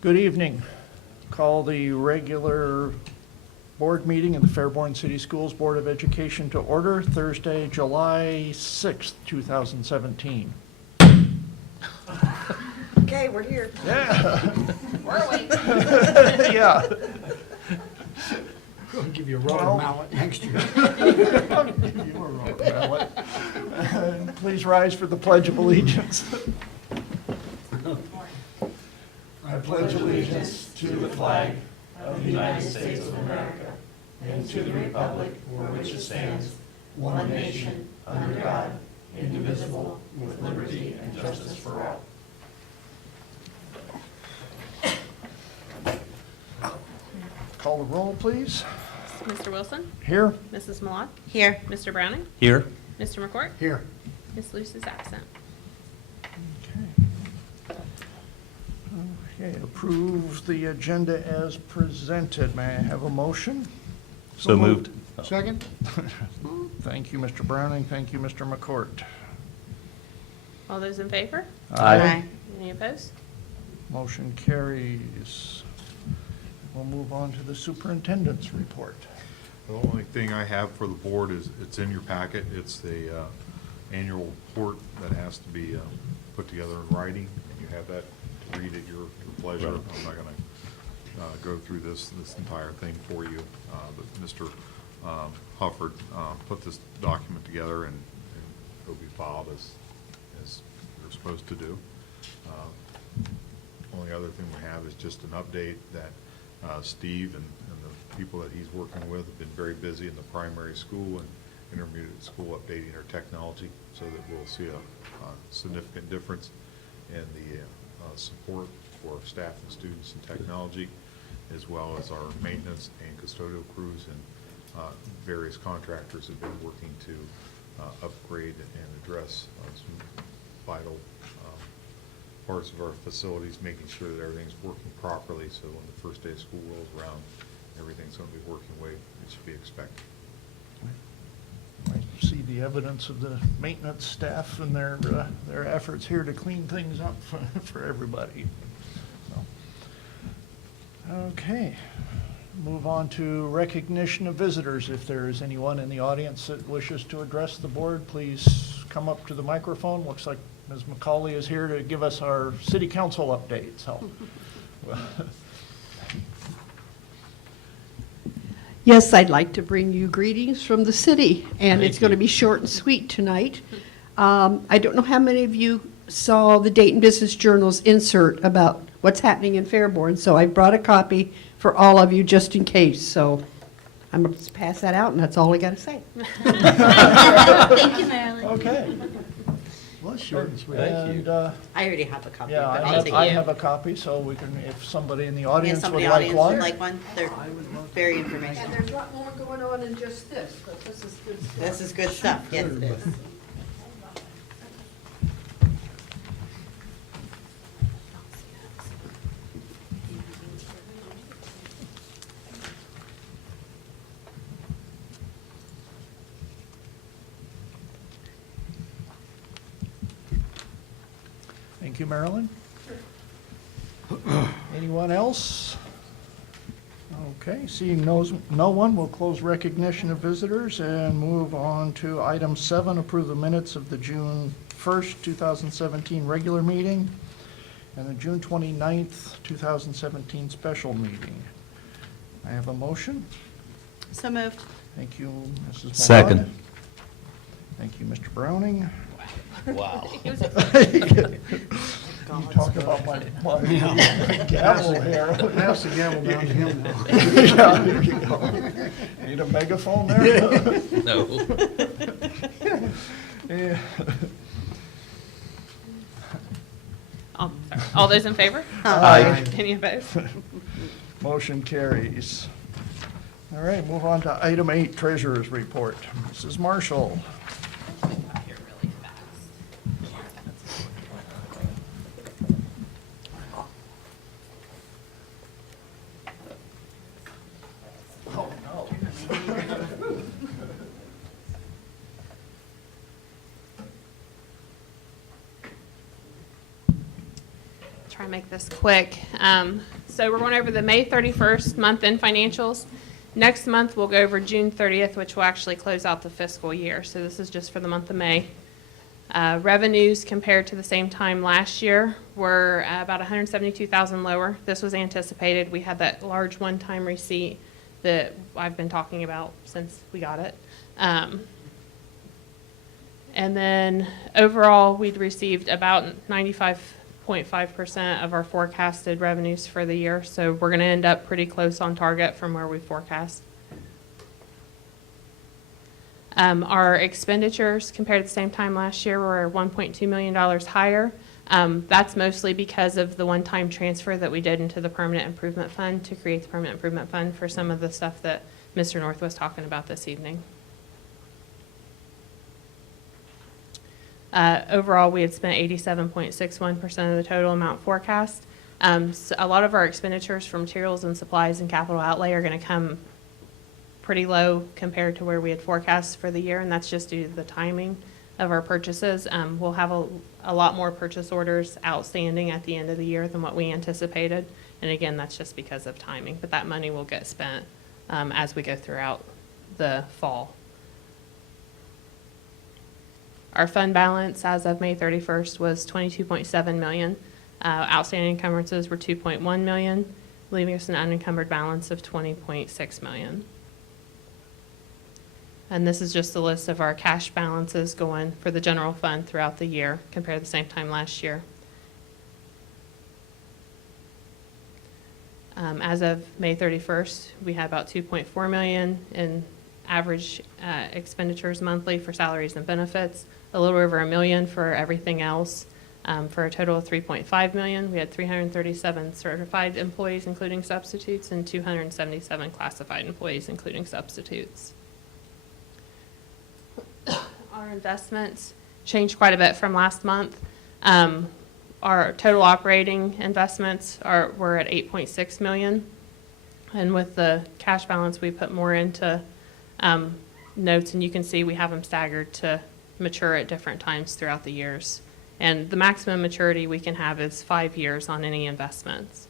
Good evening. Call the regular board meeting of the Fairborn City Schools Board of Education to order Thursday, July 6th, 2017. Okay, we're here. Yeah. We're awake. Yeah. We'll give you a rubber mallet next year. I'll give you a rubber mallet. And please rise for the Pledge of Allegiance. I pledge allegiance to the flag of the United States of America and to the republic for which it stands, one nation, under God, indivisible, with liberty and justice for all. Call the roll, please. Mr. Wilson? Here. Mrs. Malott? Here. Mr. Browning? Here. Mr. McCourt? Here. Ms. Luce is absent. Okay, approve the agenda as presented. May I have a motion? So moved. Second? Thank you, Mr. Browning. Thank you, Mr. McCourt. All those in favor? Aye. Any opposed? Motion carries. We'll move on to the superintendent's report. The only thing I have for the board is, it's in your packet, it's the annual report that has to be put together in writing, and you have that to read at your pleasure. I'm not gonna go through this entire thing for you, but Mr. Hufford put this document together, and it'll be filed as you're supposed to do. Only other thing we have is just an update that Steve and the people that he's working with have been very busy in the primary school and intermediate school updating our technology, so that we'll see a significant difference in the support for staff and students in technology, as well as our maintenance and custodial crews, and various contractors have been working to upgrade and address some vital parts of our facilities, making sure that everything's working properly, so when the first day of school rolls around, everything's going to be working the way it should be expected. I see the evidence of the maintenance staff and their efforts here to clean things up for everybody. So, okay, move on to recognition of visitors. If there is anyone in the audience that wishes to address the board, please come up to the microphone. Looks like Ms. McCauley is here to give us our city council update. So. Yes, I'd like to bring you greetings from the city, and it's going to be short and sweet tonight. I don't know how many of you saw the Dayton Business Journal's insert about what's happening in Fairborn, so I brought a copy for all of you just in case. So I'm going to pass that out, and that's all I got to say. Thank you, Marilyn. Okay. Well, short and sweet. And, I already have a copy, yeah, but I'll I take I it. have a copy, so we can, if somebody in the Yeah, audience would somebody in the like audience one. would like one. They're very And informational. there's a lot more going on than just this, but this is good stuff. This is good stuff. Yes, it is. Thank you, Marilyn. Anyone else? Okay, seeing no one, we'll close recognition of visitors and move on to item 7, approve the minutes of the June 1st, 2017 regular meeting and the June 29th, 2017 special meeting. I have a motion. So moved. Thank you, Mrs. Malott. Second. Thank you, Mr. Browning. Wow. He was You talk about my gavel here. Pass the gavel down to him now. Yeah, there you go. Need a megaphone there? No. Yeah. All those in favor? Aye. Any opposed? Motion carries. All right, move on to item 8, treasurer's report. Mrs. Marshall. Here really fast. Oh, no. try and make this quick. So we're going over the May 31st month-end financials. Next month, we'll go over June 30th, which will actually close out the fiscal year. So this is just for the month of May. Revenues compared to the same time last year were about $172,000 lower. This was anticipated. We had that large one-time receipt that I've been talking about since we got it. And then overall, we'd received about 95.5% of our forecasted revenues for the year. So we're going to end up pretty close on target from where we forecast. Our expenditures compared to the same time last year were $1.2 million higher. That's mostly because of the one-time transfer that we did into the Permanent Improvement Fund to create the Permanent Improvement Fund for some of the stuff that Mr. North was talking about this evening. Overall, we had spent 87.61% of the total amount forecast. So a lot of our expenditures for materials and supplies and capital outlay are going to come pretty low compared to where we had forecast for the year, and that's just due to the timing of our purchases. We'll have a lot more purchase orders outstanding at the end of the year than what we anticipated, and again, that's just because of timing, but that money will get spent as we go throughout the fall. Our fund balance as of May 31st was $22.7 million. Outstanding encumbrances were $2.1 million, leaving us an unencumbered balance of $20.6 million. And this is just a list of our cash balances going for the general fund throughout the year compared to the same time last year. As of May 31st, we had about $2.4 million in average expenditures monthly for salaries and benefits, a little over $1 million for everything else, for a total of $3.5 million. We had 337 certified employees, including substitutes, and 277 classified employees, including substitutes. Our investments changed quite a bit from last month. Our total operating investments were at $8.6 million. And with the cash balance, we put more into notes, and you can see we have them staggered to mature at different times throughout the years. And the maximum maturity we can have is 5 years on any investments.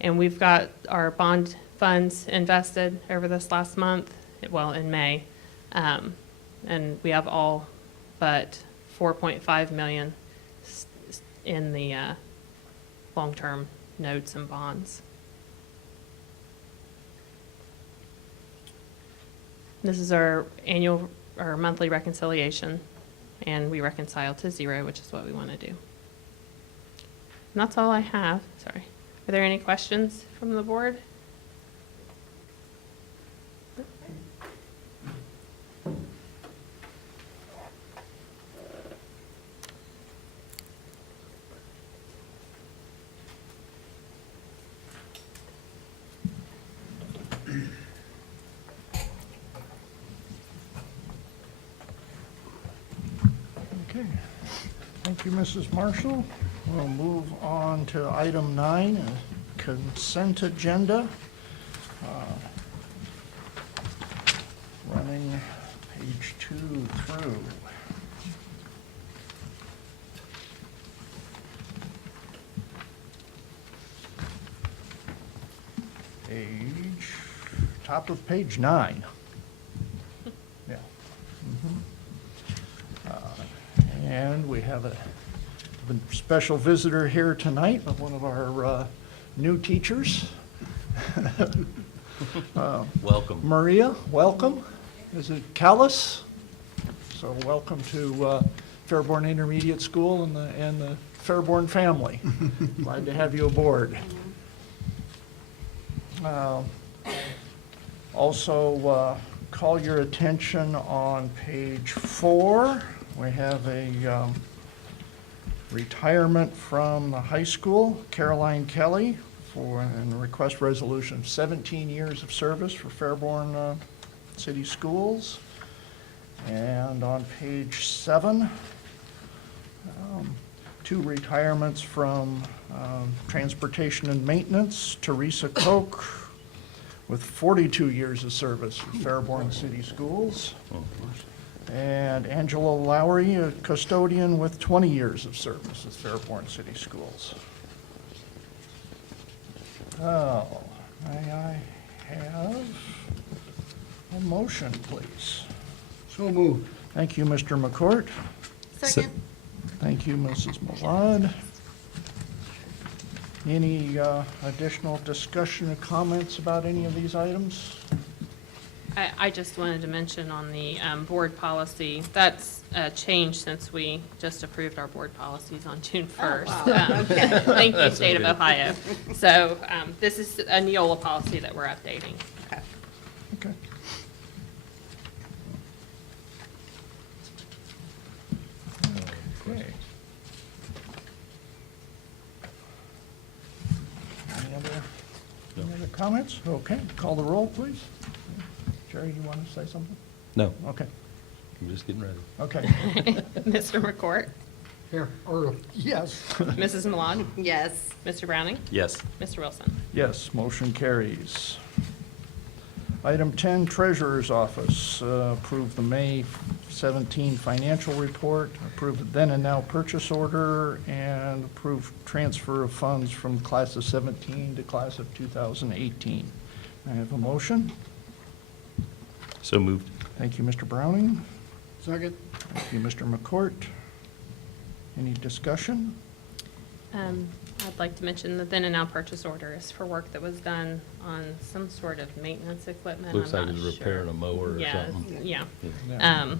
And we've got our bond funds invested over this last month, well, in May. And we have all but $4.5 million in the long-term notes and bonds. This is our annual or monthly reconciliation, and we reconcile to 0, which is what we want to do. And that's all I have. Sorry. Are there any questions from the board? Okay, thank you, Mrs. Marshall. We'll move on to item 9, consent agenda. Running page 2 through. Top of page 9. Yeah. And we have a special visitor here tonight, one of our new teachers. Welcome. Maria, welcome. Is it Callis? So welcome to Fairborn Intermediate School and the Fairborn family. Glad to have you aboard. Also, call your attention on page 4. We have a retirement from the high school, Caroline Kelly, and request resolution of 17 years of service for Fairborn City Schools. And on page 7, 2 retirements from transportation and maintenance, Teresa Koch with 42 years of service for Fairborn City Schools. And Angela Lowry, a custodian with 20 years of service at Fairborn City Schools. Oh, may I have a motion, please? So moved. Thank you, Mr. McCourt. Second. Thank you, Mrs. Malad. Any additional discussion or comments about any of these items? I just wanted to mention on the board policy, that's changed since we just approved our board policies on June 1st. wow. Okay. Thank you, That's State of okay. Ohio. So this is a Neola policy that we're updating. Okay. Okay. Okay. Any other comments? Okay, call the roll, please. Jerry, you want to say something? No, Okay, I'm just getting ready. okay. Mr. McCourt, Here, or, yes. Mrs. Milan, Yes. Mr. Browning, Yes. Mr. Wilson. Yes, motion carries. Item 10, Treasurer's Office. Approve the May 17 financial report, approve the then and now purchase order, and approve transfer of funds from class of 17 to class of 2018. I have a motion. So moved. Thank you, Mr. Browning. Second. Thank you, Mr. McCourt. Any discussion? I'd like to mention the then and now purchase order is for work that was done on some sort of maintenance equipment. Looks I'm like not it's repairing sure. a mower or Yeah, something. yeah. Yeah.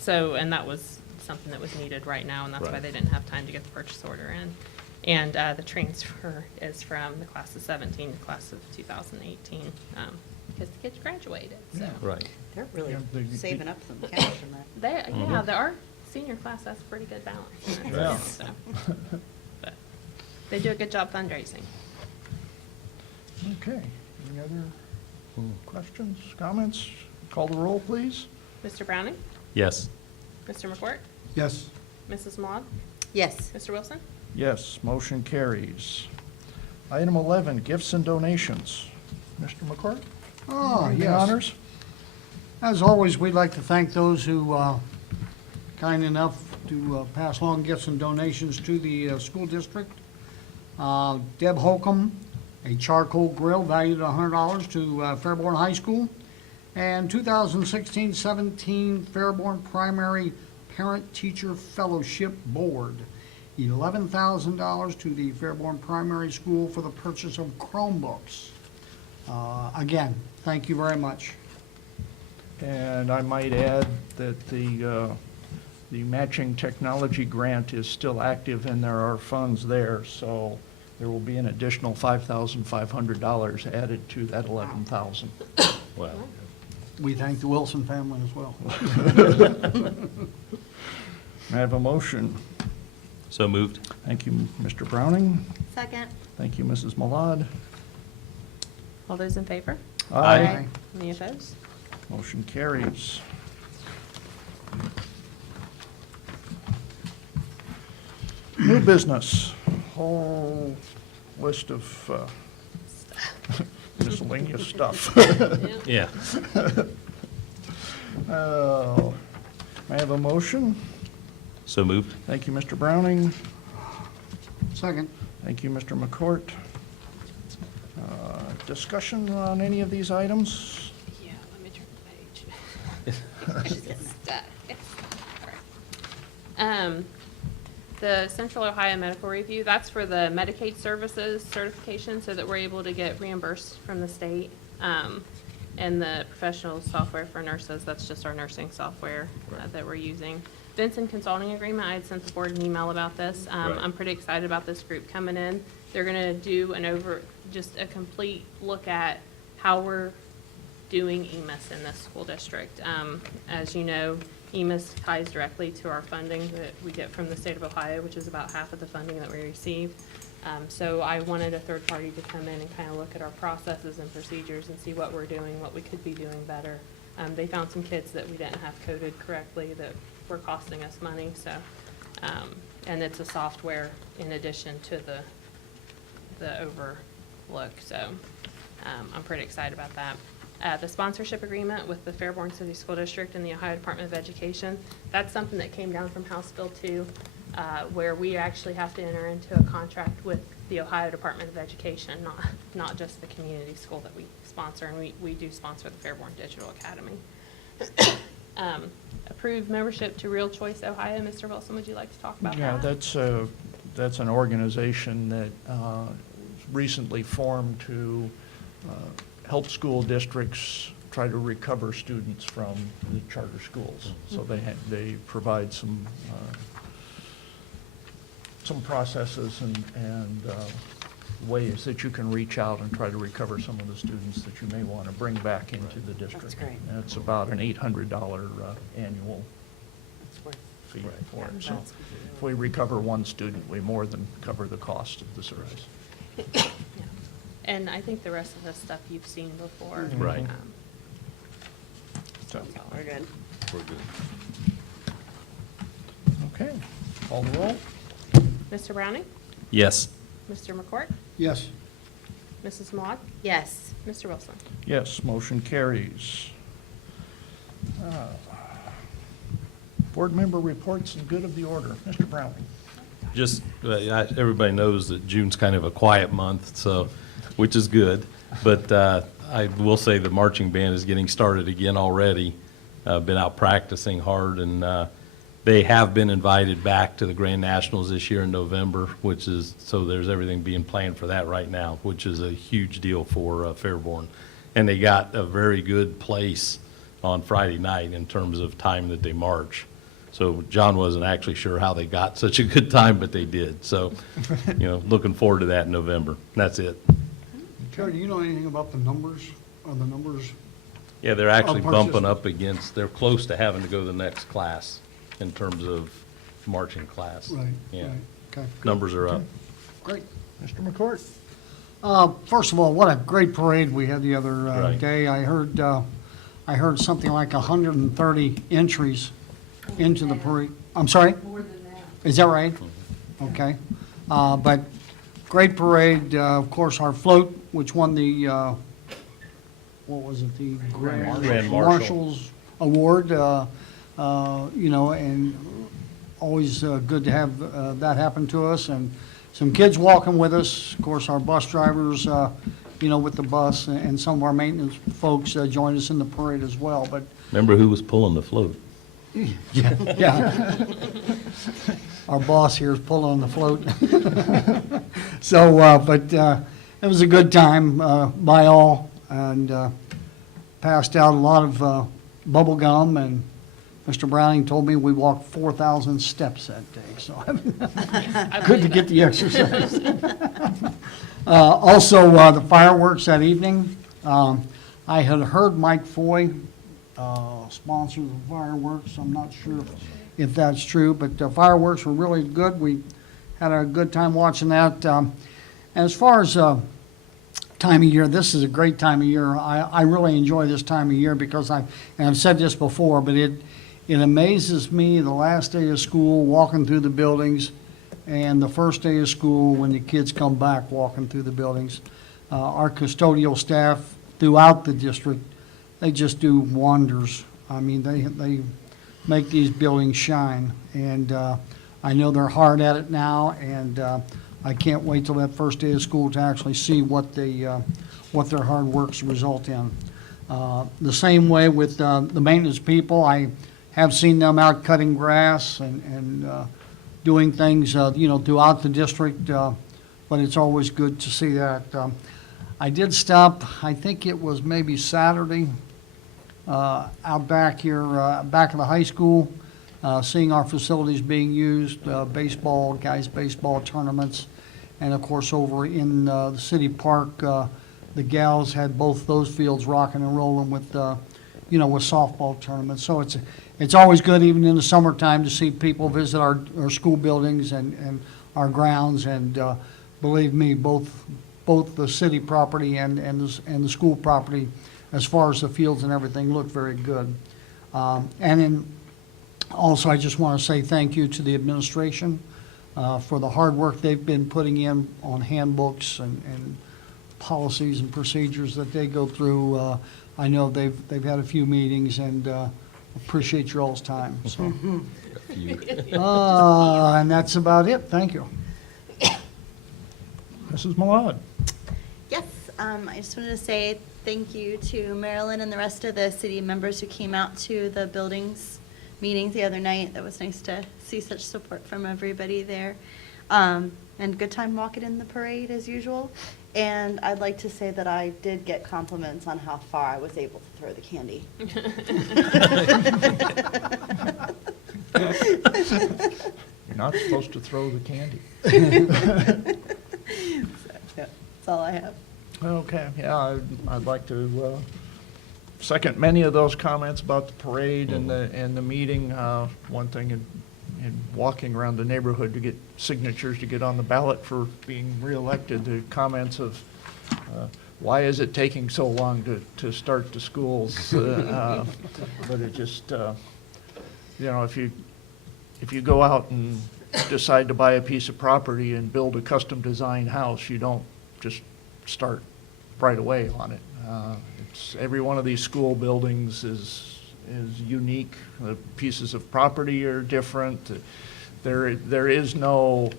So, and that was something that was needed right now, and that's why Right. they didn't have time to get the purchase order in. And the transfer is from the class of 17 to class of 2018, because the kids graduated, so. Yeah. Right. They're really Yeah, they- saving up some cash in that. Our senior class has a pretty good balance. in that Yeah. sense, so. But they do a good job fundraising. Okay, any other questions, comments? Call the roll, please. Mr. Browning? Yes. Mr. McCourt? Yes. Mrs. Maud? Yes. Mr. Wilson? Yes, motion carries. Item 11, gifts and donations. Mr. McCourt? Oh, The yes. honors? As always, we'd like to thank those who kind enough to pass along gifts and donations to the school district. Deb Holcomb, a charcoal grill valued at $100 to Fairborn High School. And 2016-17 Fairborn Primary Parent Teacher Fellowship Board, $11,000 to the Fairborn Primary School for the purchase of Chromebooks. Again, thank you very much. And I might add that the matching technology grant is still active and there are funds there, so there will be an additional $5,500 added to that $11,000. Wow. We thank the Wilson family as well. I have a motion. So moved. Thank you, Mr. Browning. Second. Thank you, Mrs. Malad. All those in favor? Aye. Any opposed? Motion carries. New business, whole list of miscellaneous stuff. Yeah. Oh, I have a motion. So moved. Thank you, Mr. Browning. Second. Thank you, Mr. McCourt. Discussion on any of these items? Yeah, let me turn the page. Stuck. All right. The Central Ohio Medical Review, that's for the Medicaid services certification so that we're able to get reimbursed from the state. And the professional software for nurses, that's just our nursing software that we're using. Benson Consulting Agreement, I had sent the board an email about this. Right. I'm pretty excited about this group coming in. They're gonna do just a complete look at how we're doing EMIS in this school district. As you know, EMIS ties directly to our funding that we get from the state of Ohio, which is about half of the funding that we receive. So I wanted a third party to come in and kind of look at our processes and procedures and see what we're doing, what we could be doing better. They found some kids that we didn't have coded correctly that were costing us money, so, and it's a software in addition to the overlook, so I'm pretty excited about that. the sponsorship agreement with the Fairborn City School District and the Ohio Department of Education. That's something that came down from House Bill 2, where we actually have to enter into a contract with the Ohio Department of Education, not just the community school that we sponsor, and we do sponsor the Fairborn Digital Academy. Approved membership to Real Choice Ohio. Mr. Wilson, would you like to talk about Yeah, that? that's an organization that recently formed to help school districts try to recover students from the charter schools. So they provide some processes and ways that you can reach out and try to recover some of the students that you may want to bring back into the district. That's great. And it's about an $800 annual That's worth fee for it. So That's- if we recover one student, we more than cover the cost of the service. Yeah. And I think the rest of the stuff you've seen before. Right. So, We're good. We're good. okay, call the roll. Mr. Browning? Yes. Mr. McCourt? Yes. Mrs. Maud? Yes. Mr. Wilson? Yes, motion carries. Board member reports and good of the order. Mr. Browning. Just, everybody knows that June's kind of a quiet month, so, which is good. But I will say the marching band is getting started again already. Been out practicing hard, and they have been invited back to the Grand Nationals this year in November, which is, so there's everything being planned for that right now, which is a huge deal for Fairborn. And they got a very good place on Friday night in terms of time that they march. So John wasn't actually sure how they got such a good time, but they did. So, looking forward to that in November. That's it. Terry, do you know anything about the numbers, Yeah, they're actually bumping participants. up against, they're close to having to go to the next class in terms of marching class. Right, Yeah. right, okay. Numbers are up. Great. Mr. McCourt. First of all, what a great parade we had the other Right. day. I heard something like 130 entries into the parade. I'm sorry? More than that. Is that right? Okay. But great parade. Of course, our float, which won the, what was it, the Grand Marshal. Marshal's Award, and always good to have that happen to us. And some kids walking with us. Of course, our bus drivers, with the bus, and some of our maintenance folks joined us in the parade as well. But Remember who was pulling the float? yeah. Our boss here is pulling on the float. So, but it was a good time by all, and passed out a lot of bubble gum, and Mr. Browning told me we walked 4,000 steps that day, so good to get the exercise. Also, the fireworks that evening, I had heard Mike Foy sponsor the fireworks. I'm not sure if that's true, but the fireworks were really good. We had a good time watching that. As far as time of year, this is a great time of year. I really enjoy this time of year because and I've said this before, but it amazes me the last day of school, walking through the buildings, and the first day of school when the kids come back walking through the buildings. Our custodial staff throughout the district, they just do wonders. I mean, they make these buildings shine, and I know they're hard at it now, and I can't wait till that first day of school to actually see what their hard works result in. The same way with the maintenance people, I have seen them out cutting grass and doing things, throughout the district, but it's always good to see that. I did stop, I think it was maybe Saturday, out back here, back in the high school, seeing our facilities being used, guys' baseball tournaments, and of course over in the city park, the gals had both those fields rocking and rolling with, with softball tournaments. So it's always good, even in the summertime, to see people visit our school buildings and our grounds, and believe me, both the city property and the school property, as far as the fields and everything, look very good. Also, I just want to say thank you to the administration for the hard work they've been putting in on handbooks and policies and procedures that they go through. I know they've had a few meetings, and appreciate your all's time, so. A few. And that's about it, thank you. Mrs. Malad? Yes, I just wanted to say thank you to Marilyn and the rest of the city members who came out to the buildings meetings the other night. That was nice to see such support from everybody there. And good time walking in the parade as usual. And I'd like to say that I did get compliments on how far I was able to throw the candy. You're not supposed to throw the candy. That's all I have. Okay, yeah, I'd like to second many of those comments about the parade and the meeting. One thing in walking around the neighborhood to get signatures to get on the ballot for being reelected, the comments of, why is it taking so long to start the schools? But it just, if you go out and decide to buy a piece of property and build a custom design house, you don't just start right away on it. It's, every one of these school buildings is unique. The pieces of property are different. There is no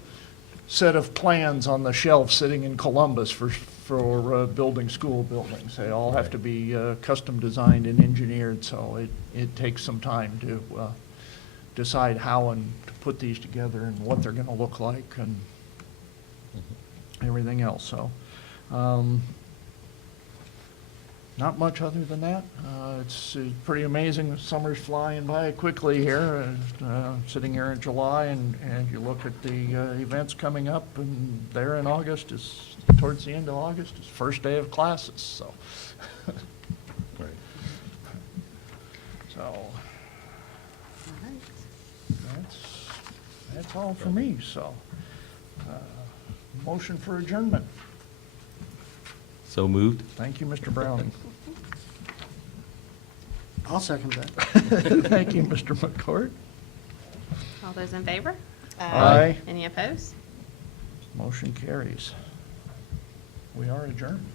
set of plans on the shelf sitting in Columbus for building school buildings. They all have to be custom designed and engineered, so it takes some time to decide how and to put these together and what they're going to look like and everything else. So not much other than that. It's pretty amazing. The summer's flying by quickly here. Sitting here in July, and you look at the events coming up, and there in August is, towards the end of August, is first day of classes. So, Right. so that's all for me. So, motion for adjournment. So moved. Thank you, Mr. Browning. I'll second that. Thank you, Mr. McCourt. All those in favor? Aye. Any opposed? Motion carries. We are adjourned.